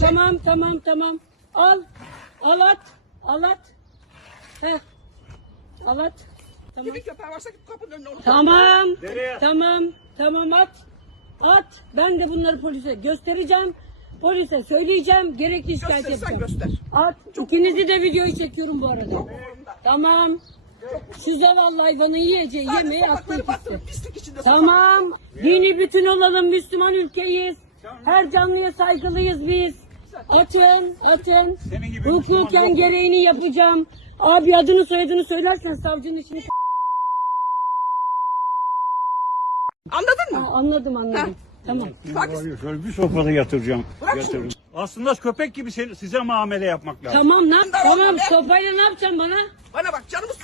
tamam tamam tamam. Al. Al at. Al at. Heh. Al at. Tamam. Kimin köpeği varsa git kapının önüne onu Tamam. Nereye? Tamam. Tamam at. At. Ben de bunları polise göstereceğim. Polise söyleyeceğim. Gerekli şikayet Gösterirsen yapacağım. göster. At. İkinizi de videoyu çekiyorum bu arada. Tamam. Şu zavallı hayvanı yiyeceği Sadece yemeği sokakları gitti. pislik içinde. Tamam. Dini bütün olalım. Müslüman ülkeyiz. Her canlıya saygılıyız biz. Atın, atın. Hukuken gereğini yapacağım. Abi adını soyadını söylersen savcının işini... Anladın mı? Aa, anladım anladım. Tamam. Bak Şöyle bir sofrada yatıracağım. Bırak Yatırırım. Aslında köpek gibi size muamele yapmak lazım. Tamam ne Bunlar Tamam be. sopayla ne yapacaksın bana? bana bak canımız.